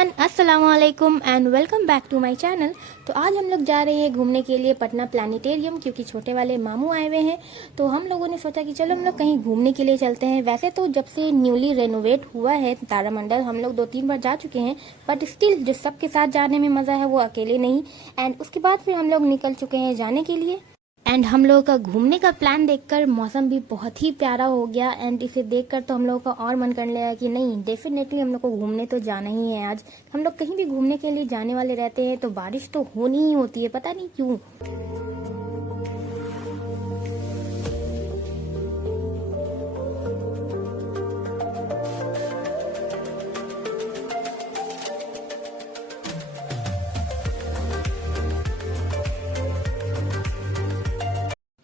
Everyone, अस्सलाम वालेकुम and welcome back to my channel. तो आज हम लोग जा रहे हैं घूमने के लिए पटना प्लानिटेरियम, क्योंकि छोटे वाले मामू आए हुए हैं। तो हम लोगों ने सोचा कि चलो हम लोग कहीं घूमने के लिए चलते हैं। वैसे तो जब से न्यूली रेनोवेट हुआ है तारामंडल, हम लोग 2-3 बार जा चुके हैं, बट स्टिल जो सबके साथ जाने में मज़ा है वो अकेले नहीं। एंड उसके बाद फिर हम लोग निकल चुके हैं जाने के लिए। एंड हम लोगों का घूमने का प्लान देखकर मौसम भी बहुत ही प्यारा हो गया। एंड इसे देखकर तो हम लोगों का और मन करने लगा कि नहीं, डेफिनेटली हम लोग को घूमने तो जाना ही है। आज हम लोग कहीं भी घूमने के लिए जाने वाले रहते हैं तो बारिश तो होनी ही होती है, पता नहीं क्यों।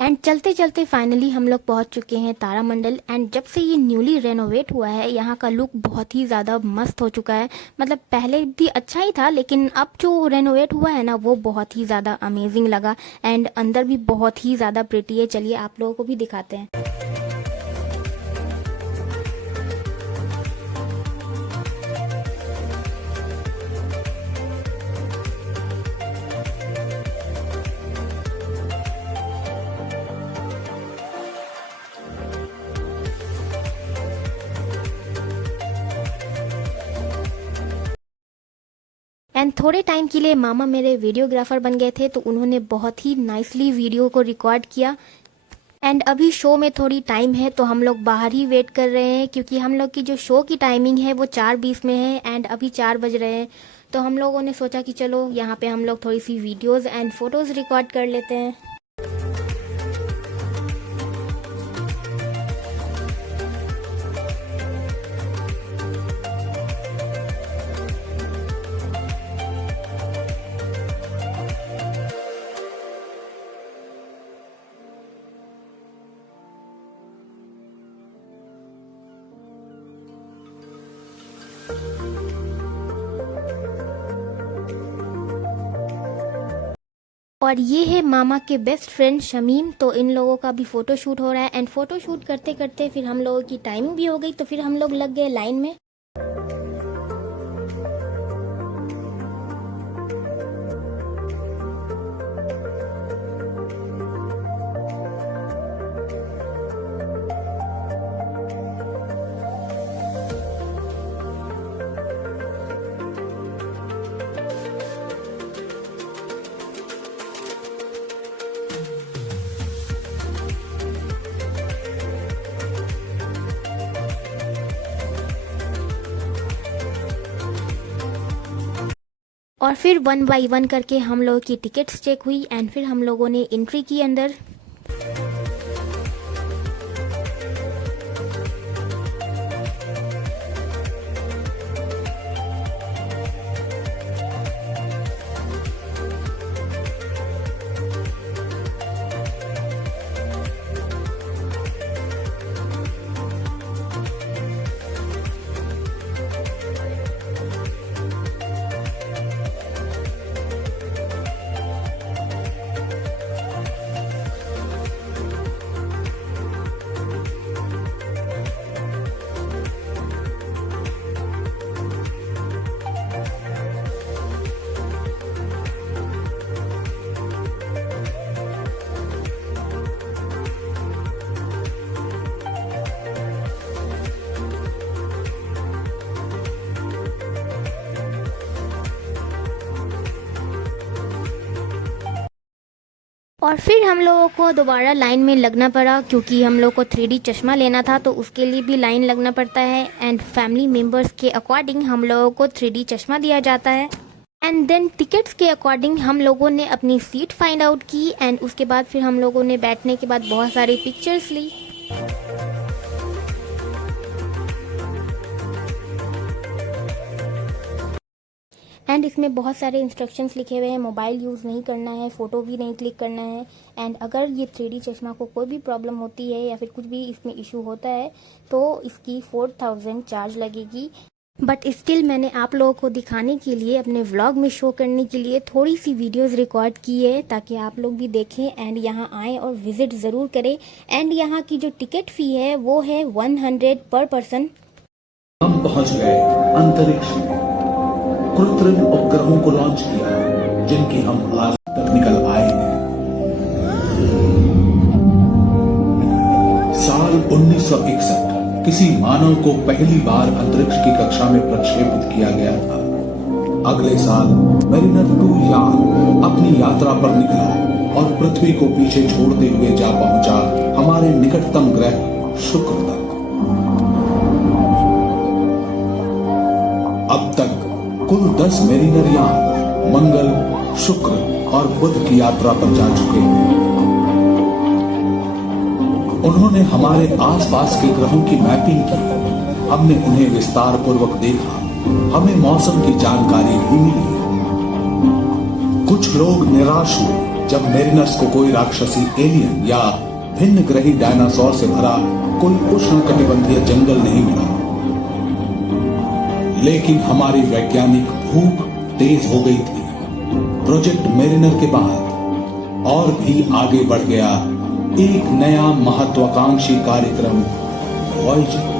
एंड चलते चलते फाइनली हम लोग पहुंच चुके हैं तारामंडल। एंड जब से ये न्यूली रेनोवेट हुआ है, यहाँ का लुक बहुत ही ज़्यादा मस्त हो चुका है। मतलब पहले भी अच्छा ही था, लेकिन अब जो रेनोवेट हुआ है ना, वो बहुत ही ज़्यादा अमेजिंग लगा। एंड अंदर भी बहुत ही ज़्यादा प्रिटी है। चलिए आप लोगों को भी दिखाते हैं। एंड थोड़े टाइम के लिए मामा मेरे वीडियोग्राफर बन गए थे, तो उन्होंने बहुत ही नाइसली वीडियो को रिकॉर्ड किया। एंड अभी शो में थोड़ी टाइम है, तो हम लोग बाहर ही वेट कर रहे हैं, क्योंकि हम लोग की जो शो की टाइमिंग है वो 4:20 में है। एंड अभी 4 बज रहे हैं, तो हम लोगों ने सोचा कि चलो यहाँ पे हम लोग थोड़ी सी वीडियोज़ एंड फोटोज़ रिकॉर्ड कर लेते हैं। और ये है मामा के बेस्ट फ्रेंड शमीम। तो इन लोगों का भी फ़ोटो शूट हो रहा है। एंड फ़ोटो शूट करते करते फिर हम लोगों की टाइमिंग भी हो गई, तो फिर हम लोग लग गए लाइन में। और फिर 1 बाय 1 करके हम लोगों की टिकट्स चेक हुई। एंड फिर हम लोगों ने एंट्री की अंदर। और फिर हम लोगों को दोबारा लाइन में लगना पड़ा, क्योंकि हम लोग को 3D चश्मा लेना था, तो उसके लिए भी लाइन लगना पड़ता है। एंड फैमिली मेम्बर्स के अकॉर्डिंग हम लोगों को 3D चश्मा दिया जाता है। एंड देन टिकट्स के अकॉर्डिंग हम लोगों ने अपनी सीट फाइंड आउट की। एंड उसके बाद फिर हम लोगों ने बैठने के बाद बहुत सारी पिक्चर्स ली। एंड इसमें बहुत सारे इंस्ट्रक्शंस लिखे हुए हैं। मोबाइल यूज़ नहीं करना है, फ़ोटो भी नहीं क्लिक करना है। एंड अगर ये 3D चश्मा को कोई भी प्रॉब्लम होती है या फिर कुछ भी इसमें इशू होता है, तो इसकी 4000 चार्ज लगेगी। बट स्टिल मैंने आप लोगों को दिखाने के लिए, अपने व्लॉग में शो करने के लिए थोड़ी सी वीडियोस रिकॉर्ड की है, ताकि आप लोग भी देखें एंड यहाँ आएँ और विजिट ज़रूर करें। एंड यहाँ की जो टिकट फ़ी है वो है 100 पर पर्सन। हम पहुँच गए अंतरिक्ष में। कृत्रिम उपग्रहों को लॉन्च किया, जिनकी हम आज तक निकल आए हैं। साल 1961 किसी मानव को पहली बार अंतरिक्ष की कक्षा में प्रक्षेपित किया गया था। अगले साल मेरिनर 2 यान अपनी यात्रा पर निकला और पृथ्वी को पीछे छोड़ते हुए जा पहुंचा हमारे निकटतम ग्रह शुक्र तक। अब तक कुल 10 मेरिनर यान मंगल, शुक्र और बुध की यात्रा पर जा चुके हैं। उन्होंने हमारे आसपास के ग्रहों की मैपिंग की, हमने उन्हें विस्तार पूर्वक देखा, हमें मौसम की जानकारी भी मिली। कुछ लोग निराश हुए जब मेरिनर्स को कोई राक्षसी एलियन या भिन्न ग्रही डायनासोर से भरा कोई उष्णकटिबंधीय जंगल नहीं मिला। लेकिन हमारी वैज्ञानिक भूख तेज हो गई थी। प्रोजेक्ट मेरिनर के बाद और भी आगे बढ़ गया एक नया महत्वाकांक्षी कार्यक्रम वॉयेजर।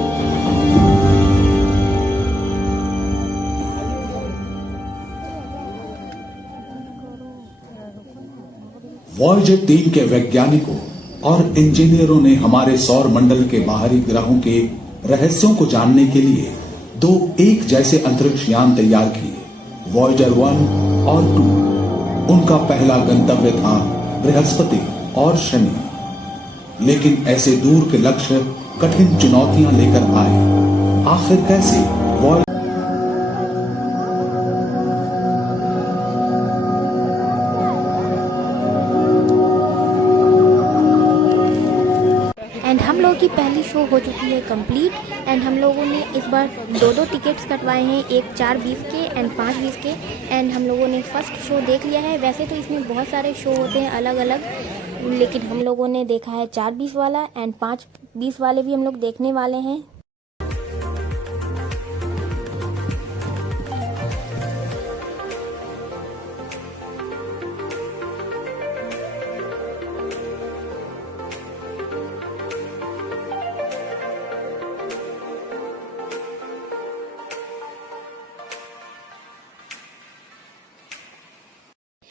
वॉयेजर 3 के वैज्ञानिकों और इंजीनियरों ने हमारे सौर मंडल के बाहरी ग्रहों के रहस्यों को जानने के लिए 2 एक जैसे अंतरिक्ष यान तैयार किए, वॉयेजर 1 और 2। उनका पहला गंतव्य था बृहस्पति और शनि। लेकिन ऐसे दूर के लक्ष्य कठिन चुनौतियां लेकर आए। आखिर कैसे एंड हम लोगों की पहली शो हो चुकी है कंप्लीट। एंड हम लोगों ने इस बार 2 टिकट्स कटवाए हैं, एक 4:20 के एंड 5:20 के। एंड हम लोगों ने फर्स्ट शो देख लिया है। वैसे तो इसमें बहुत सारे शो होते हैं अलग अलग, लेकिन हम लोगों ने देखा है 4:20 वाला एंड 5:20 वाले भी हम लोग देखने वाले हैं।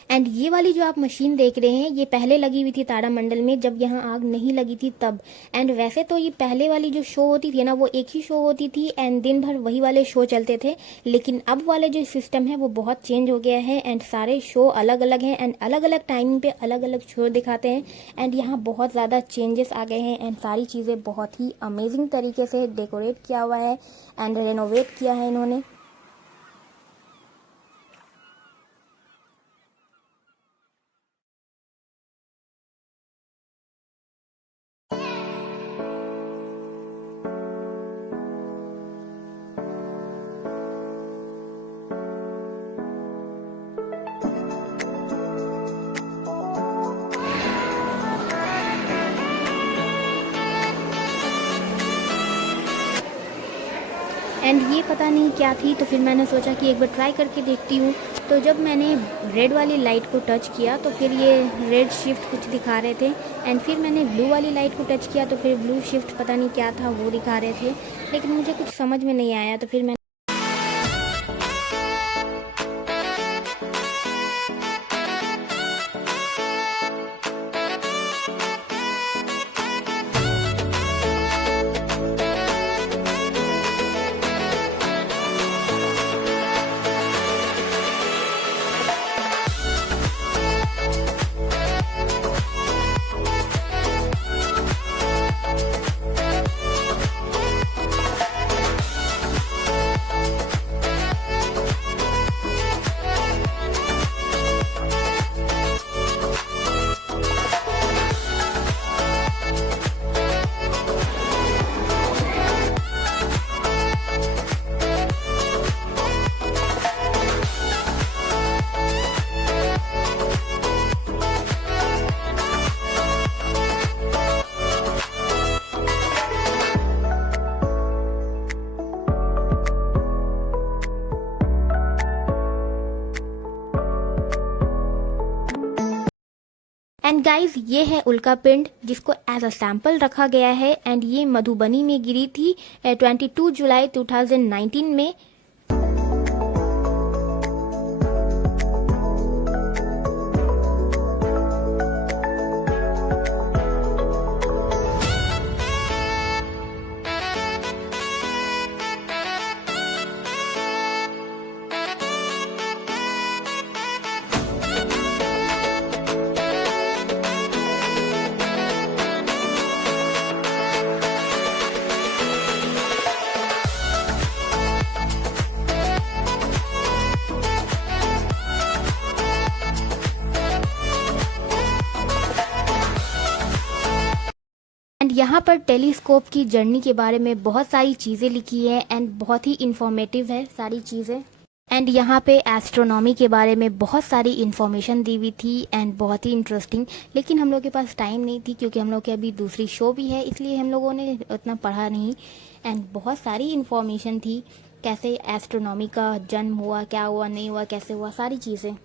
एंड ये वाली जो आप मशीन देख रहे हैं, ये पहले लगी हुई थी तारामंडल में जब यहाँ आग नहीं लगी थी तब। एंड वैसे तो ये पहले वाली जो शो होती थी ना, वो एक ही शो होती थी एंड दिन भर वही वाले शो चलते थे। लेकिन अब वाले जो सिस्टम है वो बहुत चेंज हो गया है एंड सारे शो अलग अलग हैं एंड अलग अलग टाइमिंग पे अलग अलग शो दिखाते हैं। एंड यहाँ बहुत ज़्यादा चेंजेस आ गए हैं एंड सारी चीज़ें बहुत ही अमेजिंग तरीके से डेकोरेट किया हुआ है एंड रेनोवेट किया है इन्होंने। एंड ये पता नहीं क्या थी, तो फिर मैंने सोचा कि एक बार ट्राई करके देखती हूँ। तो जब मैंने रेड वाली लाइट को टच किया तो फिर ये रेड शिफ्ट कुछ दिखा रहे थे एंड फिर मैंने ब्लू वाली लाइट को टच किया तो फिर ब्लू शिफ्ट पता नहीं क्या था वो दिखा रहे थे, लेकिन मुझे कुछ समझ में नहीं आया। तो फिर मैंने एंड गाइज ये है उल्का पिंड जिसको एज अ सैंपल रखा गया है एंड ये मधुबनी में गिरी थी 22 जुलाई 2019 में। यहाँ पर टेलीस्कोप की जर्नी के बारे में बहुत सारी चीज़ें लिखी है एंड बहुत ही इंफॉर्मेटिव है सारी चीज़ें। एंड यहाँ पे एस्ट्रोनॉमी के बारे में बहुत सारी इन्फॉर्मेशन दी हुई थी एंड बहुत ही इंटरेस्टिंग। लेकिन हम लोग के पास टाइम नहीं थी क्योंकि हम लोग की अभी दूसरी शो भी है, इसलिए हम लोगों ने उतना पढ़ा नहीं। एंड बहुत सारी इन्फॉर्मेशन थी, कैसे एस्ट्रोनॉमी का जन्म हुआ, क्या हुआ, नहीं हुआ, कैसे हुआ, सारी चीज़ें।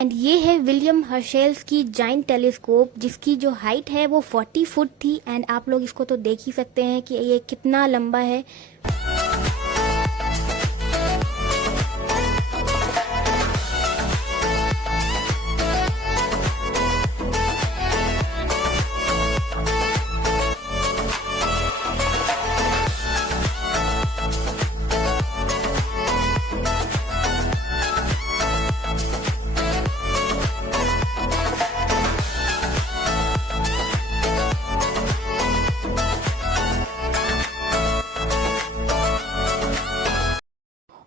एंड ये है विलियम हर्शेल्स की जाइंट टेलीस्कोप, जिसकी जो हाइट है वो 40 फुट थी। एंड आप लोग इसको तो देख ही सकते हैं कि ये कितना लंबा है।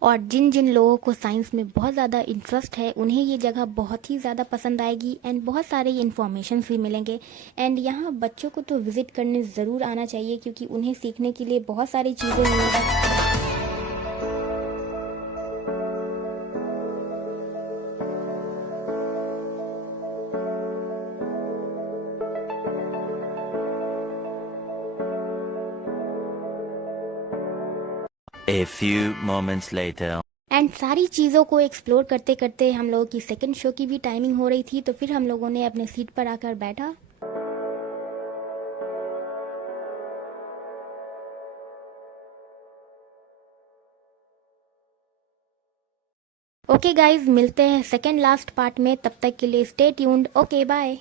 और जिन जिन लोगों को साइंस में बहुत ज़्यादा इंटरेस्ट है उन्हें ये जगह बहुत ही ज़्यादा पसंद आएगी एंड बहुत सारे इन्फॉर्मेशन भी मिलेंगे। एंड यहाँ बच्चों को तो विज़िट करने ज़रूर आना चाहिए क्योंकि उन्हें सीखने के लिए बहुत सारी चीज़ें मिलेंगी। A few moments later. And सारी चीज़ों को एक्सप्लोर करते करते हम लोगों की सेकंड शो की भी टाइमिंग हो रही थी, तो फिर हम लोगों ने अपने सीट पर आकर बैठा। ओके गाइज, मिलते हैं सेकंड लास्ट पार्ट में, तब तक के लिए स्टे ट्यून्ड। Okay bye.